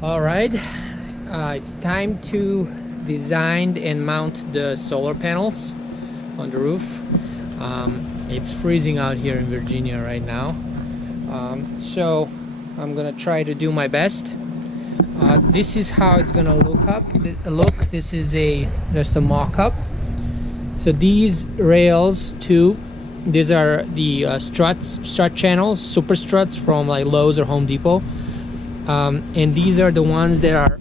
All right, it's time to design and mount the solar panels on the roof. It's freezing out here in Virginia right now, so I'm gonna try to do my best. This is how it's gonna look. This is just a mock-up. So these rails these are the strut channels, Superstruts from like Lowe's or Home Depot. And these are the ones that are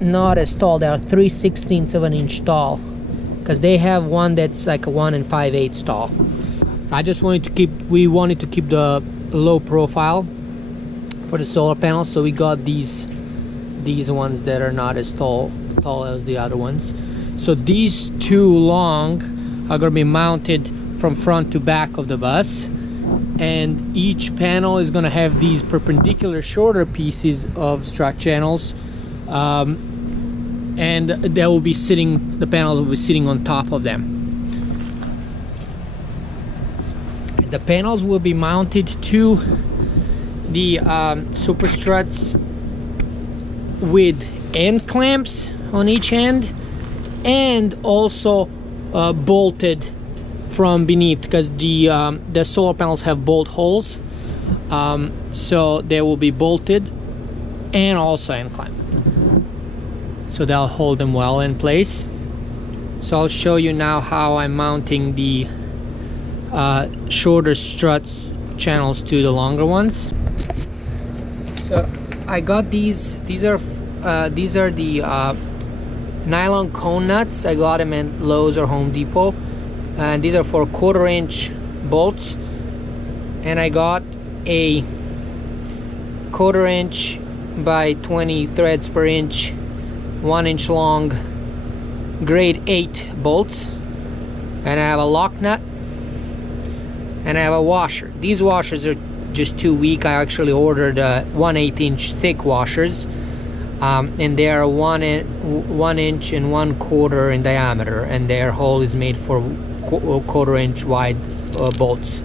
not as tall. They are 3/16 of an inch tall, because they have one that's like a 1 5/8 tall. We wanted to keep the low profile for the solar panels, so we got these ones that are not as tall as the other ones. So these two long are going to be mounted from front to back of the bus, and each panel is going to have these perpendicular shorter pieces of strut channels, and the panels will be sitting on top of them. The panels will be mounted to the Superstruts with end clamps on each end, and also bolted from beneath, because the solar panels have bolt holes, so they will be bolted and also end clamped, so they'll hold them well in place. So I'll show you now how I'm mounting the shorter struts channels to the longer ones. So I got these are the nylon cone nuts. I got them at Lowe's or Home Depot, and these are for 1/4 inch bolts, and I got a 1/4 inch by 20 threads per inch, 1 inch long grade 8 bolts, and I have a lock nut, and I have a washer. These washers are just too weak. I actually ordered 1/8 inch thick washers, and they are 1 inch and 1/4 in diameter, and their hole is made for 1/4 inch wide bolts.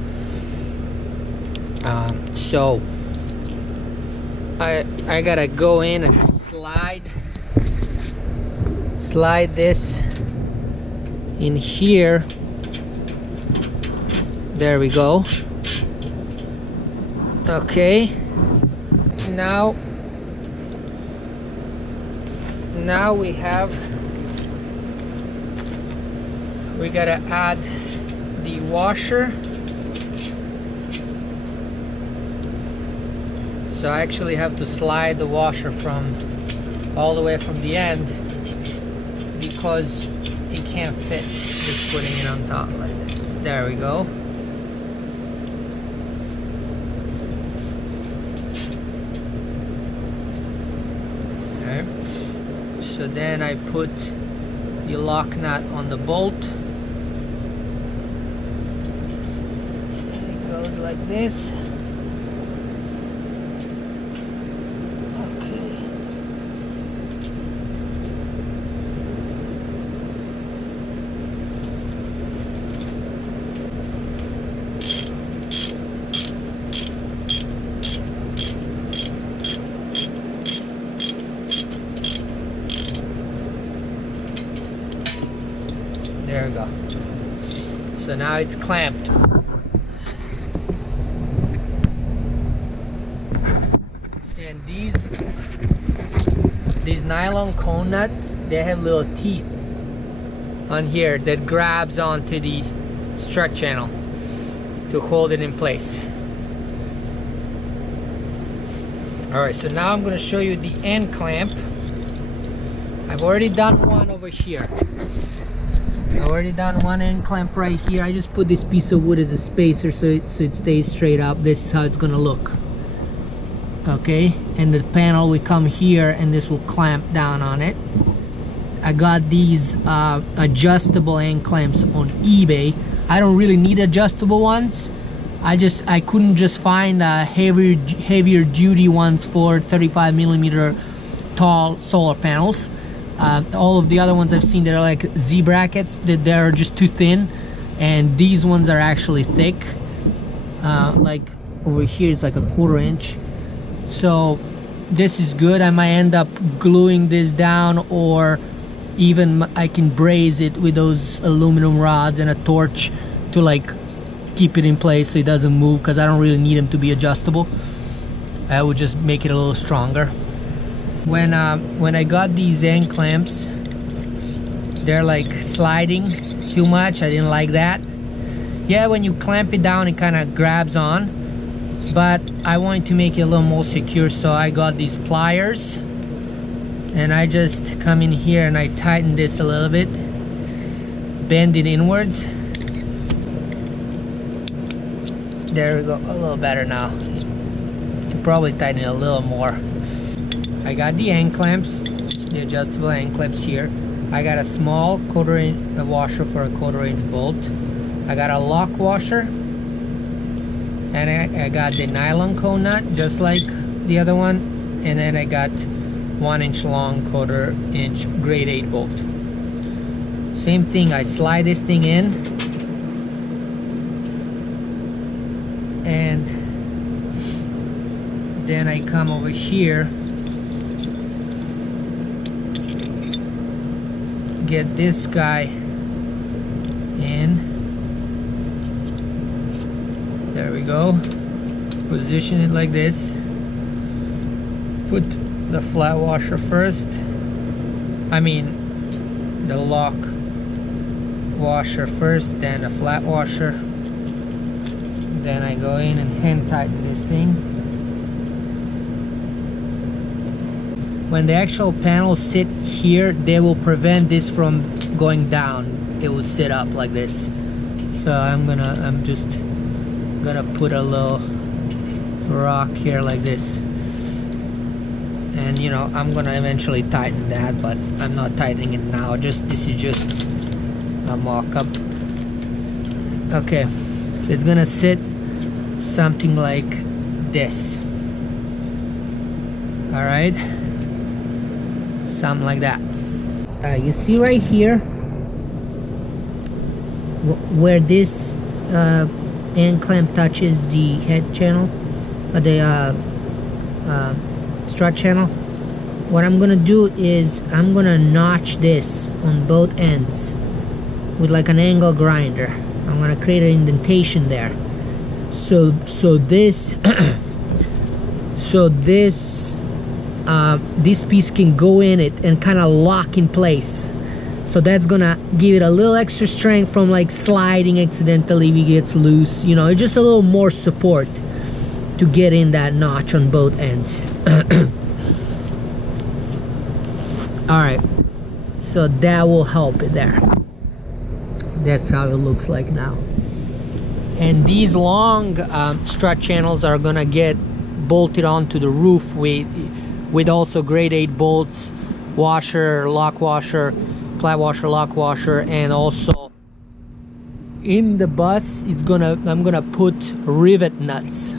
So I gotta go in and slide this in here. There we go. Okay, now we gotta add the washer. So I actually have to slide the washer from all the way from the end, because it can't fit just putting it on top like this. There we go. Okay. So then I put the lock nut on the bolt. It goes like this. There we go. So now it's clamped. And these nylon cone nuts, they have little teeth on here that grabs onto the strut channel to hold it in place. Alright, so now I'm going to show you the end clamp. I've already done one over here. I've already done one end clamp right here. I just put this piece of wood as a spacer so it stays straight up. This is how it's gonna look. Okay, and the panel will come here, and this will clamp down on it. I got these adjustable end clamps on eBay. I don't really need adjustable ones. I couldn't just find heavier duty ones for 35mm tall solar panels. All of the other ones I've seen, they're like Z brackets, that they're just too thin, and these ones are actually thick. Like over here is like a 1/4 inch. So this is good. I might end up gluing this down, or even I can braze it with those aluminum rods and a torch to like keep it in place so it doesn't move, because I don't really need them to be adjustable. I would just make it a little stronger. When I got these end clamps, they're like sliding too much. I didn't like that. Yeah, when you clamp it down, it kind of grabs on, but I wanted to make it a little more secure, so I got these pliers, and I just come in here and I tighten this a little bit, bend it inwards. There we go, a little better now. You can probably tighten it a little more. I got the end clamps, the adjustable end clamps here. I got a small quarter-inch washer for a quarter-inch bolt. I got a lock washer, and I got the nylon cone nut just like the other one, and then I got 1 inch long quarter-inch grade 8 bolt. Same thing, I slide this thing in, and then I come over here, get this guy in. There we go. Position it like this. Put the flat washer first. I mean the lock washer first, then the flat washer. Then I go in and hand tighten this thing. When the actual panels sit here, they will prevent this from going down. It will sit up like this. So I'm just gonna put a little rock here like this, and you know, I'm gonna eventually tighten that, but I'm not tightening it now. This is just a mock-up. Okay, so it's gonna sit something like this. All right, something like that. You see right here where this end clamp touches the head channel, the strut channel. What I'm gonna do is I'm gonna notch this on both ends with like an angle grinder. I'm gonna create an indentation there, so this this piece can go in it and kind of lock in place. So that's gonna give it a little extra strength from like sliding accidentally if it gets loose. You know, just a little more support to get in that notch on both ends. Alright, so that will help it there. That's how it looks like now. And these long strut channels are gonna get bolted onto the roof with also grade 8 bolts, washer, lock washer, flat washer, lock washer, and also in the bus I'm gonna put rivnuts,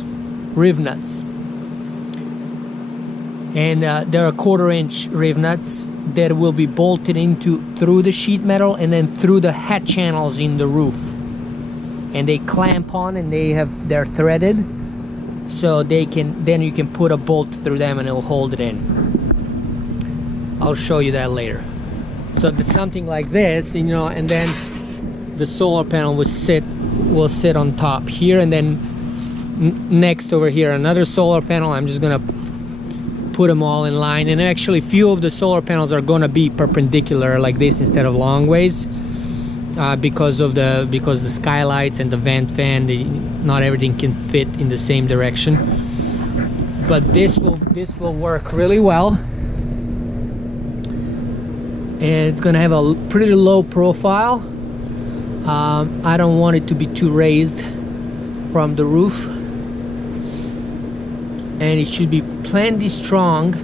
and there are 1/4 inch rivnuts that will be bolted through the sheet metal and then through the head channels in the roof, and they clamp on, and they're threaded, so then you can put a bolt through them and it'll hold it in. I'll show you that later. So it's something like this, you know, and then the solar panel will sit on top here, and then next over here another solar panel. I'm just gonna put them all in line, and actually few of the solar panels are gonna be perpendicular like this instead of long ways, because the skylights and the vent fan, not everything can fit in the same direction. But this will work really well. And it's gonna have a pretty low profile. I don't want it to be too raised from the roof, and it should be plenty strong.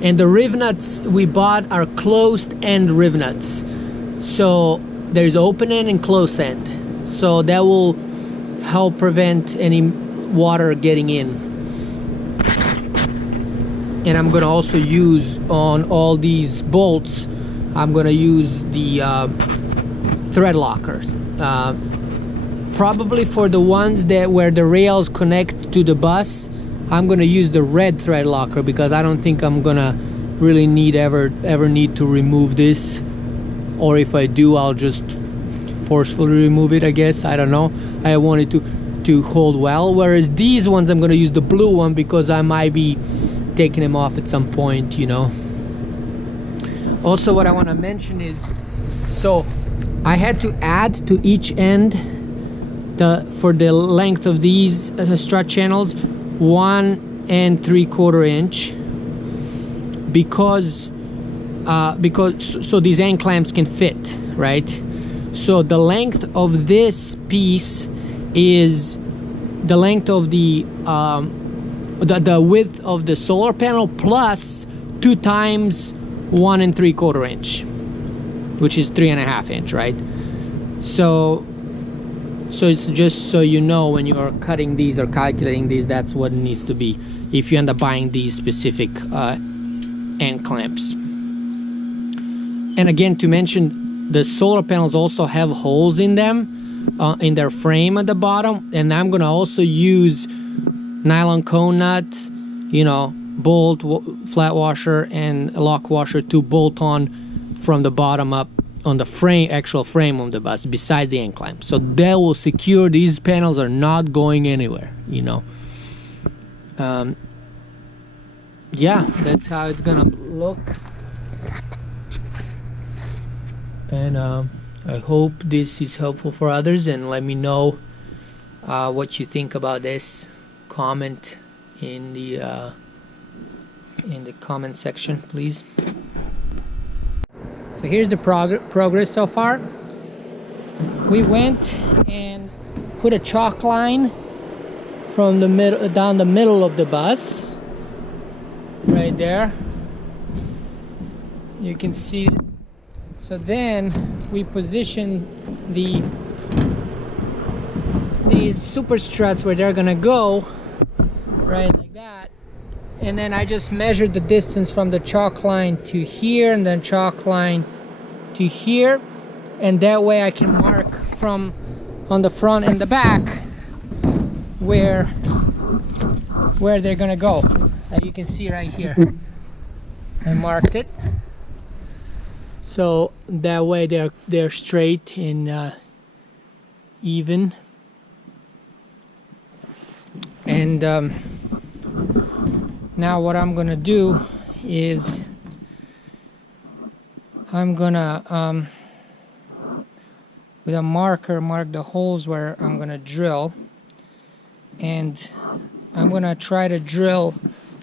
And the rivnuts we bought are closed end rivnuts, so there's open end and close end, so that will help prevent any water getting in. And I'm gonna also use on all these bolts, I'm gonna use the thread lockers. Probably for the ones where the rails connect to the bus, I'm gonna use the red thread locker because I don't think I'm gonna really ever need to remove this, or if I do, I'll just forcefully remove it, I guess. I don't know. I want it to hold well, whereas these ones I'm gonna use the blue one because I might be taking them off at some point, you know. Also, what I want to mention is, so I had to add to each end for the length of these strut channels 1 3/4 inch because so these end clamps can fit, right? So the length of this piece is the length of the width of the solar panel plus 2 times 1 3/4 inch, which is 3.5 inch, right? So it's just so you know, when you are cutting these or calculating these, that's what it needs to be if you end up buying these specific end clamps. And again, to mention, the solar panels also have holes in them, in their frame at the bottom, and I'm gonna also use nylon cone nut, you know, bolt, flat washer, and lock washer to bolt on from the bottom up on the frame, actual frame of the bus, besides the end clamp. So that will secure these panels are not going anywhere, you know. Yeah, that's how it's gonna look. And I hope this is helpful for others, and let me know what you think about this. Comment in the comment section, please. So here's the progress so far. We went and put a chalk line from the middle down the middle of the bus, right there. You can see it. So then we position these Superstruts where they're gonna go, right like that. And then I just measured the distance from the chalk line to here, and then chalk line to here, and that way I can mark from on the front and the back where they're gonna go. You can see right here, I marked it, so that way they're straight and even. And now what I'm gonna do is I'm gonna with a marker mark the holes where I'm gonna drill, and I'm gonna try to drill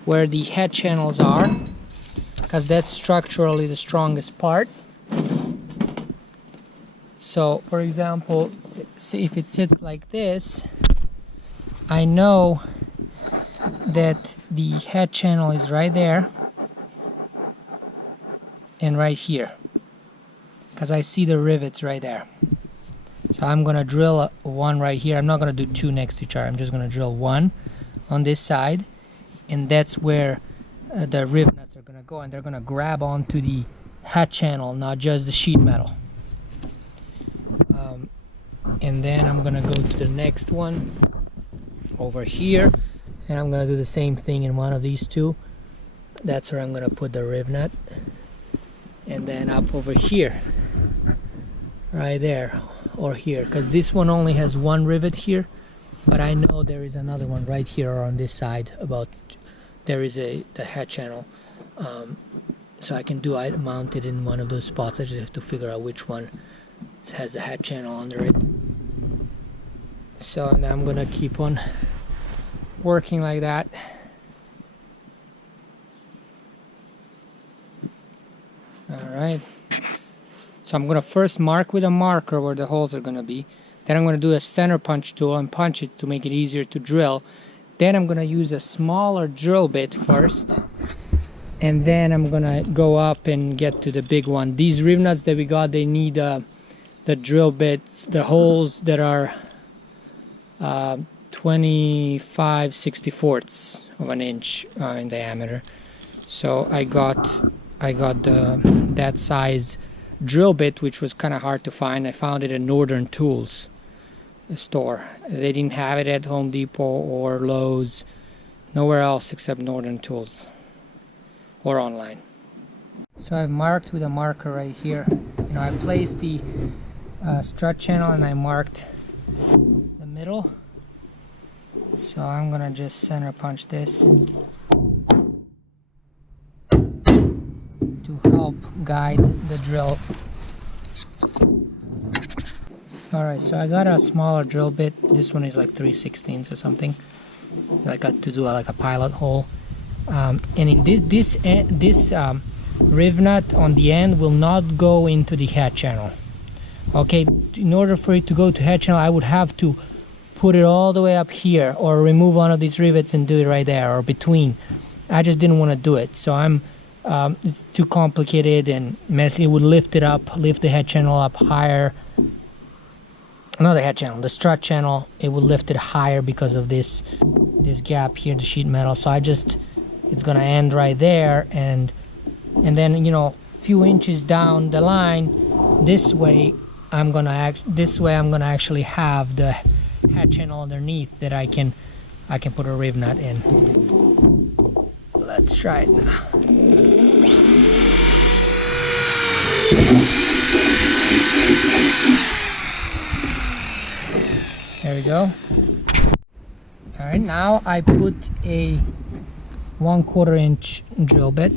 where the head channels are, because that's structurally the strongest part. So for example, see if it sits like this, I know that the head channel is right there and right here, because I see the rivets right there. So I'm gonna drill one right here. I'm not gonna do two next to each other. I'm just gonna drill one on this side, and that's where the rivnuts are gonna go, and they're gonna grab onto the head channel, not just the sheet metal. And then I'm gonna go to the next one over here, and I'm gonna do the same thing in one of these two. That's where I'm gonna put the rivnut, and then up over here, right there, or here, because this one only has one rivet here, but I know there is another one right here or on this side. There is the head channel, so I can mount it in one of those spots. I just have to figure out which one has the head channel under it. So now I'm gonna keep on working like that. Alright, so I'm gonna first mark with a marker where the holes are gonna be. Then I'm gonna do a center punch tool and punch it to make it easier to drill. Then I'm gonna use a smaller drill bit first, and then I'm gonna go up and get to the big one. These rivnuts that we got, they need the drill bits, the holes that are 25/64 of an inch in diameter. So I got that size drill bit, which was kind of hard to find. I found it at Northern Tools store. They didn't have it at Home Depot or Lowe's, Nowhere else except Northern Tools or online. So I've marked with a marker right here. You know, I placed the strut channel and I marked the middle. So I'm gonna just center punch this to help guide the drill. Alright, so I got a smaller drill bit. This one is like 3/16 or something. I got to do like a pilot hole. And in this Rivnut on the end will not go into the head channel. Okay, in order for it to go to head channel, I would have to put it all the way up here or remove one of these rivets and do it right there or between. I just didn't want to do it, so it's too complicated and messy. It would lift it up, lift the head channel up higher. Not the head channel, the strut channel. It would lift it higher because of this gap here, the sheet metal. So it's gonna end right there, and then, you know, few inches down the line, this way I'm gonna actually have the head channel underneath that I can put a Rivnut in. Let's try it now. There we go. Alright, now I put a 1/4 inch drill bit.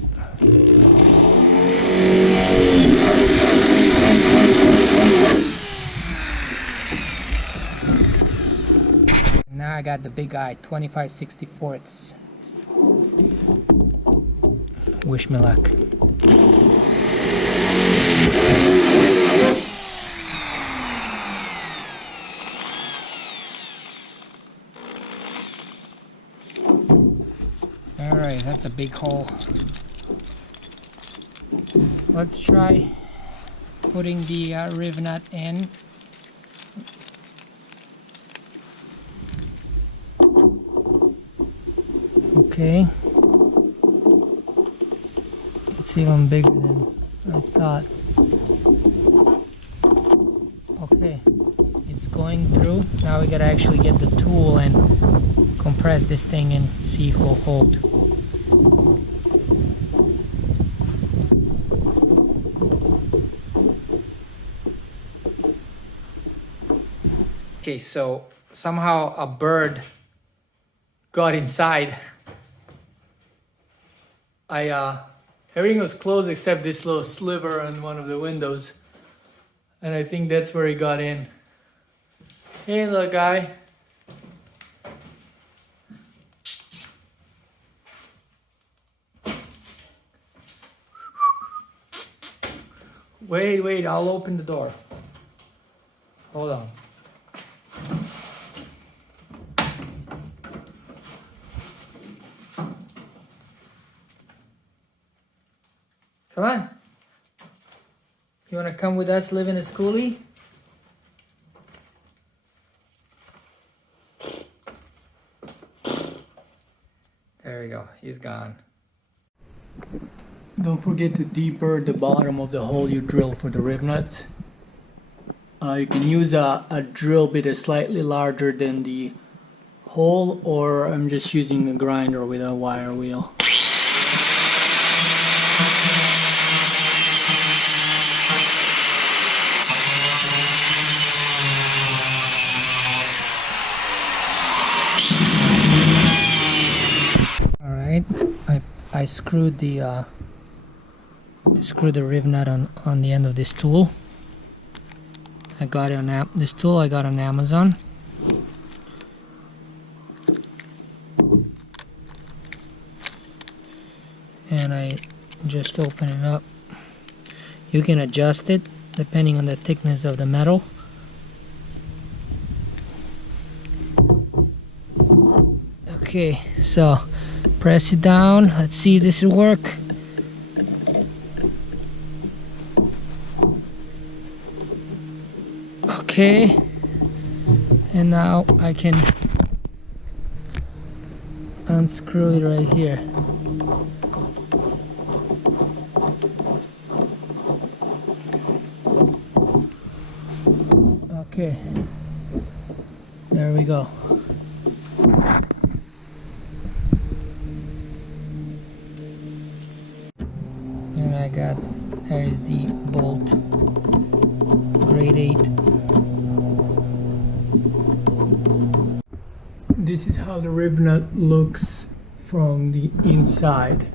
Now I got the big eye, 25/64. Wish me luck. Alright, that's a big hole. Let's try putting the Rivnut in. Okay. It's even bigger than I thought. Okay, it's going through. Now we gotta actually get the tool and compress this thing and see if it will hold. Okay, so somehow a bird got inside. Everything was closed except this little sliver on one of the windows, and I think that's where he got in. Hey, little guy. Wait, I'll open the door. Hold on. Come on. You want to come with us live in a Skoolie? There we go. He's gone. Don't forget to deburr the bottom of the hole you drill for the Rivnuts. You can use a drill bit that's slightly larger than the hole, or I'm just using a grinder with a wire wheel. Alright, I screwed the Rivnut on the end of this tool. I got it on this tool I got on Amazon. And I just open it up. You can adjust it depending on the thickness of the metal. Okay, so press it down. Let's see if this will work. Okay, and now I can unscrew it right here. Okay, there we go. This is how the Rivnut looks from the inside.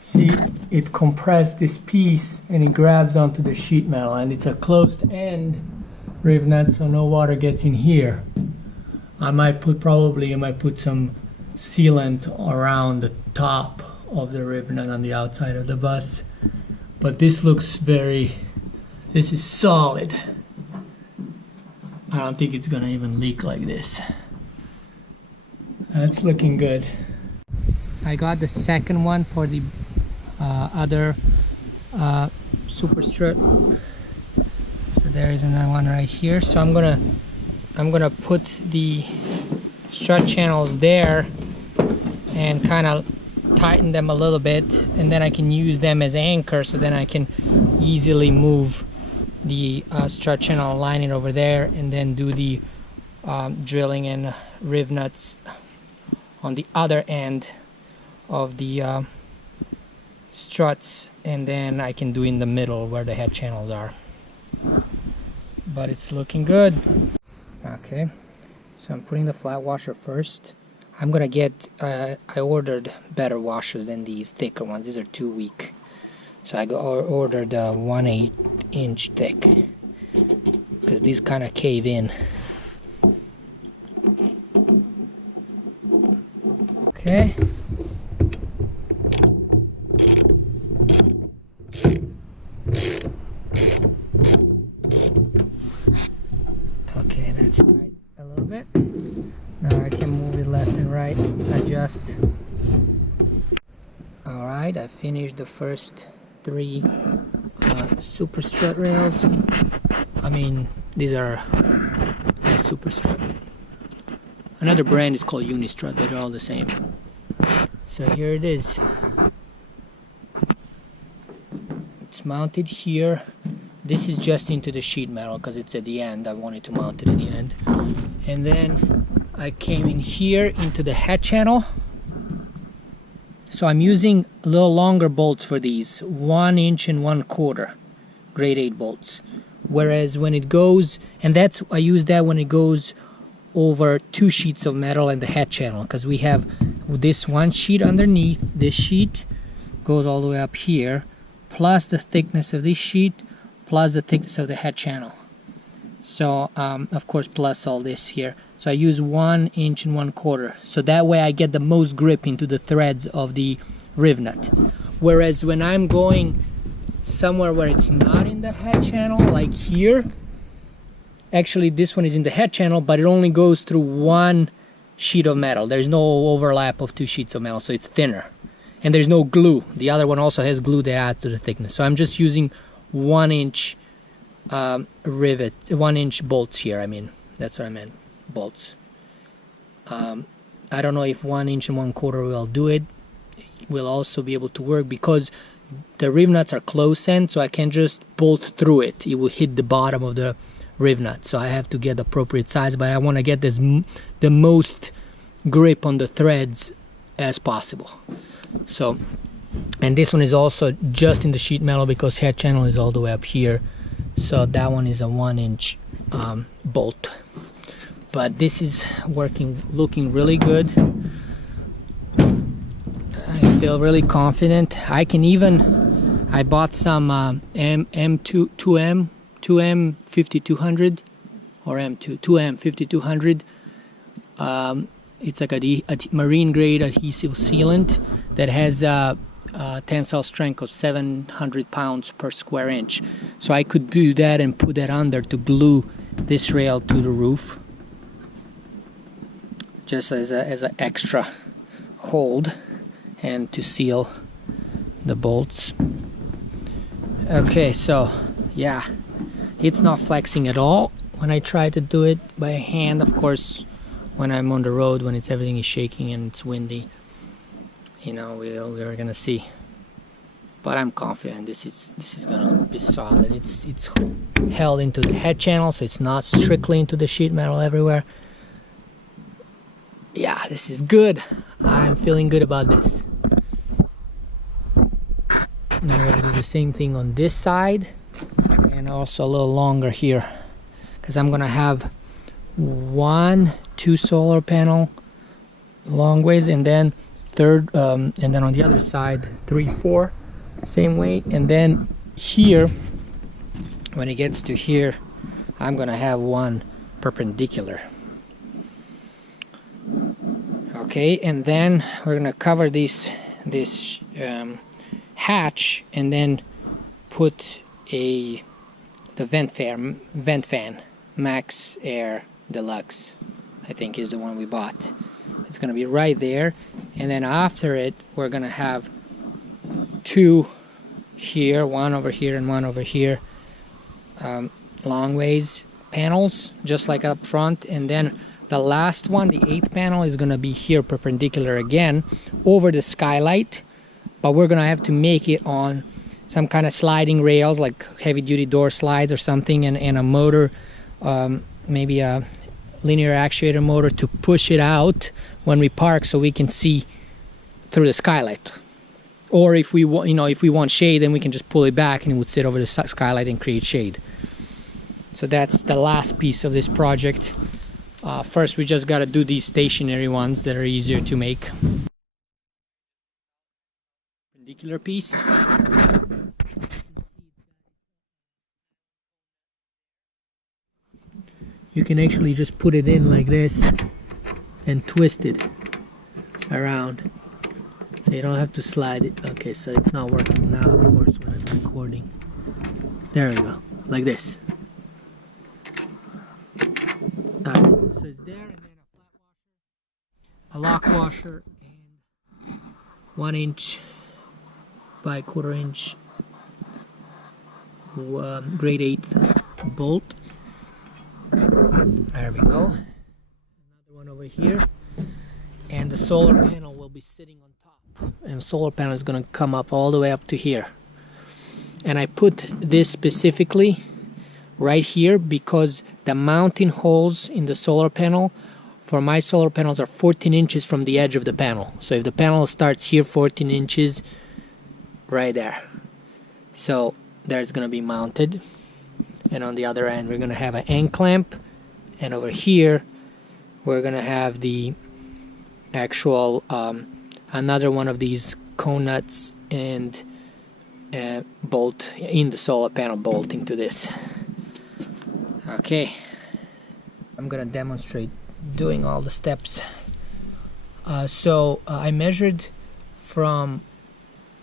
See, it compressed this piece and it grabs onto the sheet metal, and it's a closed end Rivnut, so no water gets in here. I might put some sealant around the top of the Rivnut on the outside of the bus, but this is solid. I don't think it's gonna even leak like this. That's looking good. I got the second one for the other Superstrut. So there is another one right here. So I'm gonna put the strut channels there and kind of tighten them a little bit, and then I can use them as anchor, so then I can easily move the strut channel, line it over there, and then do the drilling and rivnuts on the other end of the struts, and then I can do in the middle where the head channels are. But it's looking good. Okay, so I'm putting the flat washer first. I'm gonna get I ordered better washers than these thicker ones. These are too weak, so I ordered 1/8 inch thick, because these kind of cave in. Okay. Okay, that's tight a little bit. Now I can move it left and right, adjust. Alright, I finished the first 3 Superstrut rails. I mean, these are Superstrut. Another brand is called Unistrut, but they're all the same. So here it is. It's mounted here. This is just into the sheet metal because it's at the end. I wanted to mount it at the end. And then I came in here into the head channel. So I'm using a little longer bolts for these, 1 inch and 1/4 grade 8 bolts. Whereas when it goes, and I use that when it goes over 2 sheets of metal in the head channel, because we have this one sheet underneath. This sheet goes all the way up here, plus the thickness of this sheet, plus the thickness of the head channel. So of course plus all this here. So I use 1 inch and 1/4, so that way I get the most grip into the threads of the Rivnut. Whereas when I'm going somewhere where it's not in the head channel, like here, actually this one is in the head channel, but it only goes through 1 sheet of metal. There's no overlap of 2 sheets of metal, so it's thinner. And there's no glue. The other one also has glue that adds to the thickness. So I'm just using 1 inch rivet, 1 inch bolts here. I mean, that's what I meant, bolts. I don't know if 1 inch and 1/4 will do it. Will also be able to work because the Rivnuts are close end, so I can just bolt through it. It will hit the bottom of the Rivnut, so I have to get the appropriate size, but I want to get the most grip on the threads as possible. So, and this one is also just in the sheet metal because head channel is all the way up here, so that one is a 1 inch bolt. But this is looking really good. I feel really confident. I bought some M2M 5200 or M2M 5200. It's like a marine grade adhesive sealant that has a tensile strength of 700 pounds per square inch. So I could do that and put that under to glue this rail to the roof, just as an extra hold and to seal the bolts. Okay, so yeah, it's not flexing at all when I try to do it by hand. Of course, when I'm on the road, when everything is shaking and it's windy, you know, we're gonna see. But I'm confident this is gonna be solid. It's held into the head channel, so it's not strictly into the sheet metal everywhere. Yeah, this is good. I'm feeling good about this. Now I'm gonna do the same thing on this side, and also a little longer here, because I'm gonna have two solar panel long ways, and then and then on the other side 3, 4 same way, and then here when it gets to here I'm gonna have one perpendicular. Okay, and then we're gonna cover this hatch and then put the vent fan Max Air Deluxe, I think is the one we bought. It's gonna be right there, and then after it we're gonna have two here, one over here and one over here, long ways panels just like up front, and then the last one, the 8th panel, is gonna be here perpendicular again over the skylight, but we're gonna have to make it on some kind of sliding rails like heavy duty door slides or something, and a motor, maybe a linear actuator motor to push it out when we park so we can see through the skylight. Or if we want, if we want shade, then we can just pull it back and it would sit over the skylight and create shade. So that's the last piece of this project. First we just got to do these stationary ones that are easier to make. Perpendicular piece. You can actually just put it in like this and twist it around, so you don't have to slide it. Okay, so it's not working now, of course, when I'm recording. There we go, like this. Alright, so it's there, and then a flat washer, a lock washer, and 1 inch by 1/4 inch grade 8 bolt. There we go. Another one over here, and the solar panel will be sitting on top, and the solar panel is going to come up all the way up to here. And I put this specifically right here because the mounting holes in the solar panel for my solar panels are 14 inches from the edge of the panel. So if the panel starts here, 14 inches right there, so there's going to be mounted. And on the other end we're going to have an end clamp, and over here we're going to have the actual another one of these cone nuts and bolt in the solar panel, bolting to this. Okay, I'm going to demonstrate doing all the steps. I measured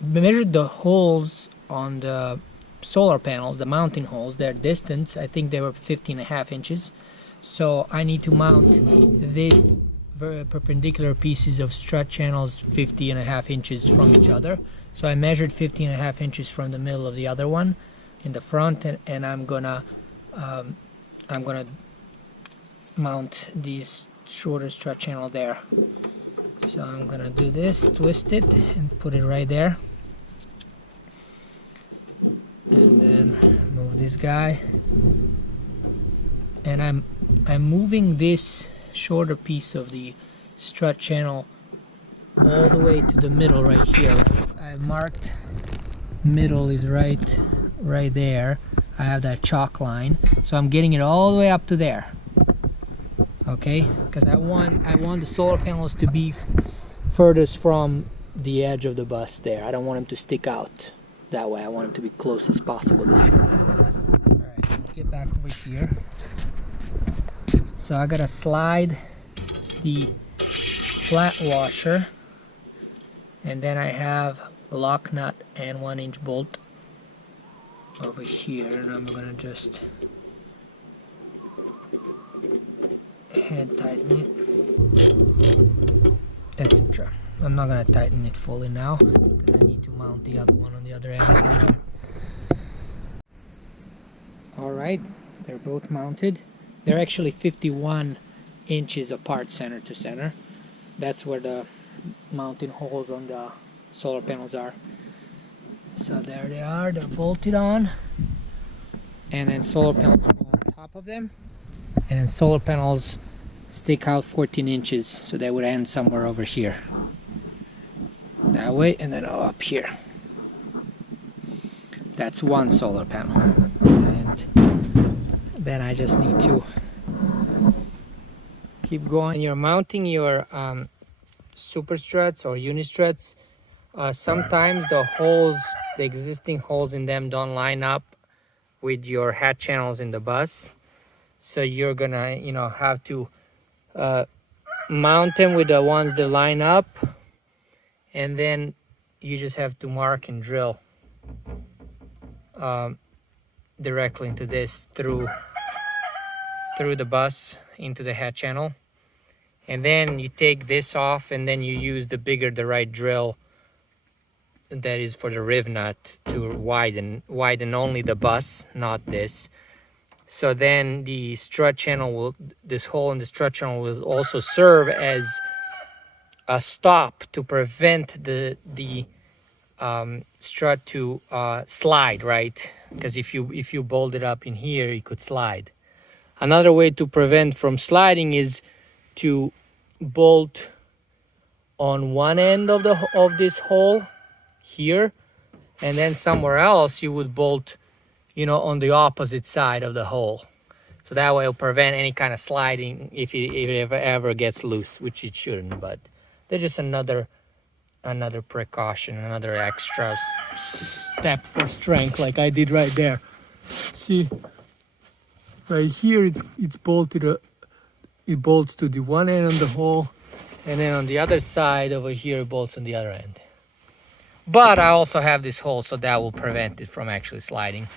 the holes on the solar panels, the mounting holes, their distance. I think they were 15.5 inches. So I need to mount these very perpendicular pieces of strut channels 50.5 inches from each other. So I measured 15.5 inches from the middle of the other one in the front, and I'm gonna mount these shorter strut channel there. So I'm gonna do this, twist it and put it right there, and then move this guy, and I'm moving this shorter piece of the strut channel all the way to the middle right here. I marked middle is right there. I have that chalk line, so I'm getting it all the way up to there. Okay, because I want the solar panels to be furthest from the edge of the bus there. I don't want them to stick out that way. I want them to be close as possible this way. Alright, let's get back over here. So I gotta slide the flat washer, and then I have a lock nut and 1 inch bolt over here, and I'm gonna just hand tighten it, etc. I'm not gonna tighten it fully now because I need to mount the other one on the other end. Alright, they're both mounted. They're actually 51 inches apart, center to center. That's where the mounting holes on the solar panels are. So there they are, they're bolted on, and then solar panels go on top of them, and then solar panels stick out 14 inches, so they would end somewhere over here that way, and then up here. That's one solar panel, and then I just need to Keep going. When you're mounting your Superstruts or Unistruts, sometimes the holes, the existing holes in them don't line up with your hat channels in the bus. So you're gonna, have to mount them with the ones that line up, and then you just have to mark and drill directly into this through the bus into the hat channel. And then you take this off, and then you use the right drill that is for the Rivnut to widen only the bus, not this. So then the strut channel this hole in the strut channel will also serve as a stop to prevent the strut to slide, right? Because if you bolt it up in here, it could slide. Another way to prevent from sliding is to bolt on one end of this hole here, and then somewhere else you would bolt, on the opposite side of the hole. So that way it'll prevent any kind of sliding if it ever gets loose, which it shouldn't. But there's just another precaution, another extra step for strength, like I did right there. See, right here it's bolted. It bolts to the one end of the hole, and then on the other side over here it bolts on the other end. But I also have this hole, so that will prevent it from actually sliding.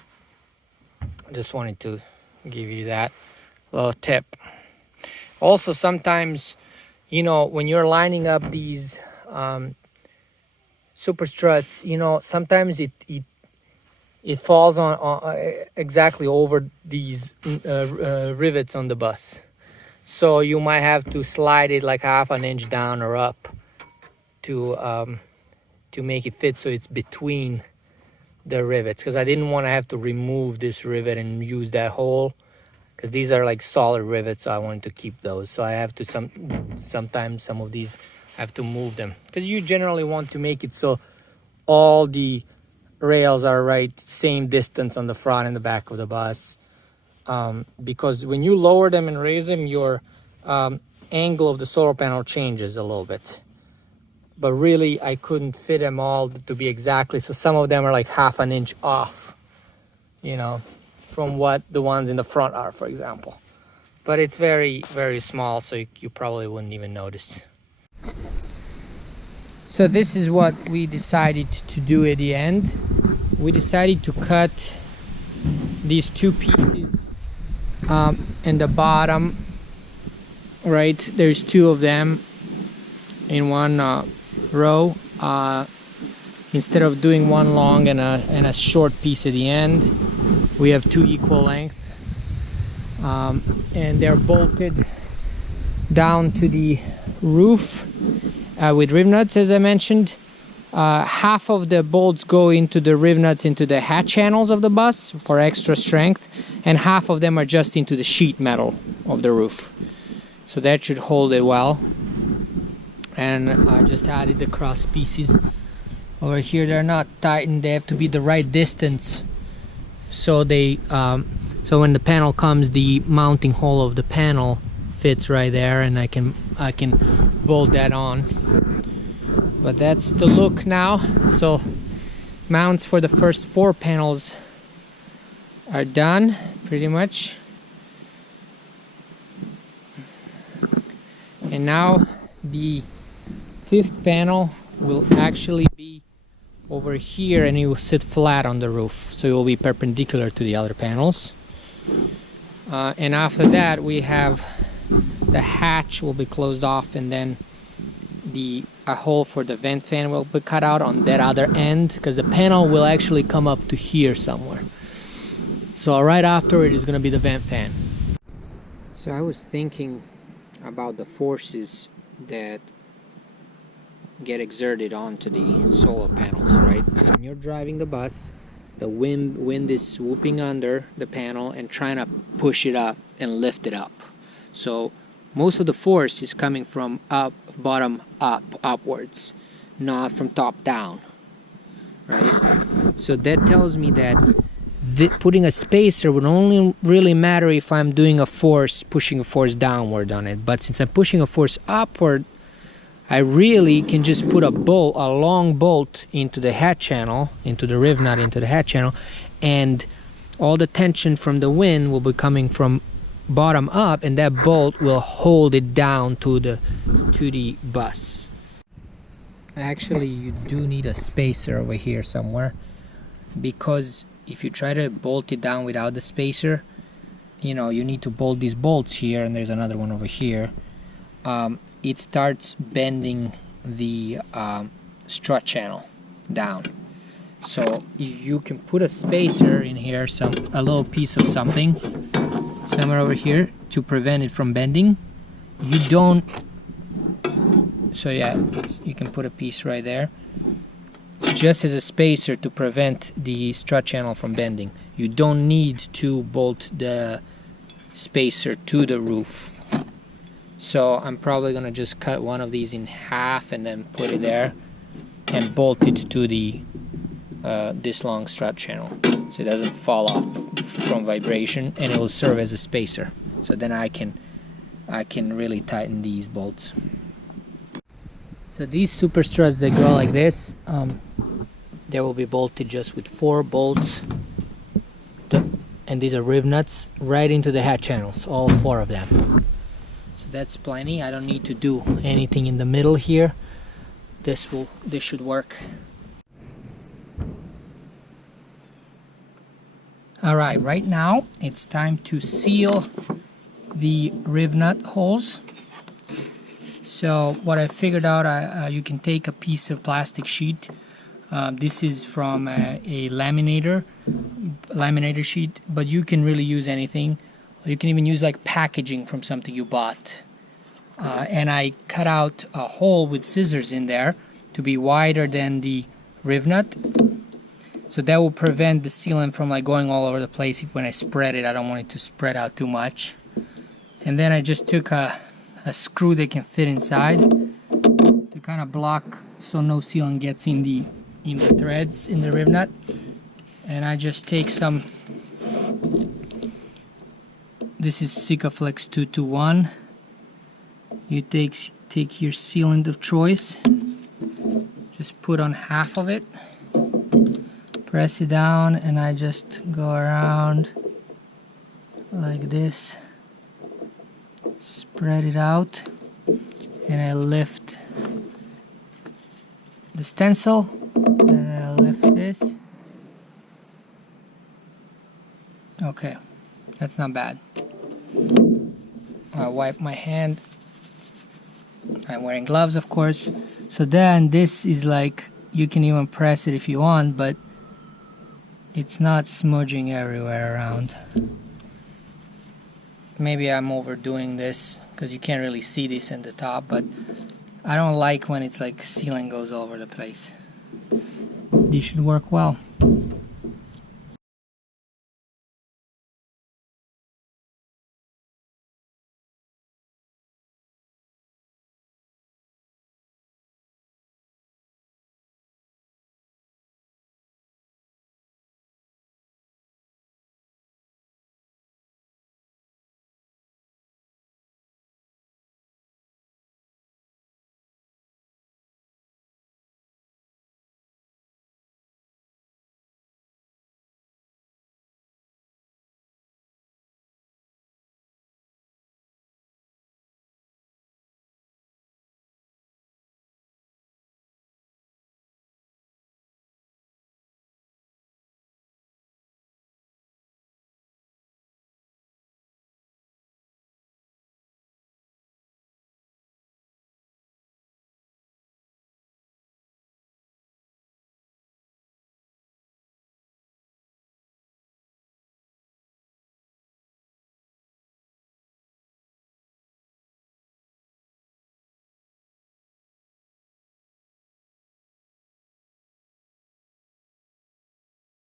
Just wanted to give you that little tip. Also, sometimes, when you're lining up these Superstruts, sometimes it falls on exactly over these rivets on the bus. So you might have to slide it like half an inch down or up to make it fit so it's between the rivets, because I didn't want to have to remove this rivet and use that hole, because these are like solid rivets, so I wanted to keep those. So I have to sometimes some of these I have to move them, because you generally want to make it so all the rails are right same distance on the front and the back of the bus, because when you lower them and raise them, your angle of the solar panel changes a little bit. But really, I couldn't fit them all to be exactly, so some of them are like half an inch off, from what the ones in the front are, for example. But it's very, very small, so you probably wouldn't even notice. So this is what we decided to do at the end. We decided to cut these two pieces in the bottom, right? There's two of them in one row, instead of doing one long and a short piece at the end. We have two equal length, and they're bolted down to the roof with rivnuts, as I mentioned. Half of the bolts go into the rivnuts into the hat channels of the bus for extra strength, and half of them are just into the sheet metal of the roof, so that should hold it well. And I just added the cross pieces over here. They're not tightened, they have to be the right distance, so they so when the panel comes, the mounting hole of the panel fits right there, and I can bolt that on. But that's the look now. So mounts for the first 4 panels are done pretty much, and now the 5th panel will actually be over here, and it will sit flat on the roof, so it will be perpendicular to the other panels. And after that, we have the hatch will be closed off, and then a hole for the vent fan will be cut out on that other end, because the panel will actually come up to here somewhere. So right after it is going to be the vent fan. So I was thinking about the forces that get exerted onto the solar panels, right? When you're driving the bus, the wind is swooping under the panel and trying to push it up and lift it up. So most of the force is coming from bottom up, upwards, not from top down, right? So that tells me that putting a spacer would only really matter if I'm doing a force, pushing a force downward on it. But since I'm pushing a force upward, I really can just put a long bolt into the head channel, into the Rivnut, into the head channel, and all the tension from the wind will be coming from bottom up, and that bolt will hold it down to the bus. Actually, you do need a spacer over here somewhere, because if you try to bolt it down without the spacer, you know, you need to bolt these bolts here, and there's another one over here. It starts bending the strut channel down. So you can put a spacer in here, a little piece of something somewhere over here to prevent it from bending. You don't, so yeah, you can put a piece right there just as a spacer to prevent the strut channel from bending. You don't need to bolt the spacer to the roof. So I'm probably gonna just cut one of these in half and then put it there and bolt it to the this long strut channel, so it doesn't fall off from vibration, and it will serve as a spacer. So then I can really tighten these bolts. So these Superstruts that go like this, they will be bolted just with 4 bolts, and these are Rivnuts right into the head channels, all 4 of them. So that's plenty. I don't need to do anything in the middle here. This should work. Alright, right now it's time to seal the Rivnut holes. So what I figured out, you can take a piece of plastic sheet. This is from a laminator sheet, but you can really use anything. You can even use like packaging from something you bought. And I cut out a hole with scissors in there to be wider than the Rivnut. So that will prevent the sealant from like going all over the place. If when I spread it, I don't want it to spread out too much. And then I just took a screw that can fit inside to kind of block so no sealant gets in the threads in the Rivnut. And I just take some, this is Sikaflex 221. You take your sealant of choice, just put on half of it, press it down, and I just go around like this, spread it out, and I lift the stencil, and I lift this. Okay, that's not bad. I wipe my hand. I'm wearing gloves, of course. So then this is like, you can even press it if you want, but it's not smudging everywhere around. Maybe I'm overdoing this because you can't really see this in the top, but I don't like when it's like sealant goes all over the place. These should work well.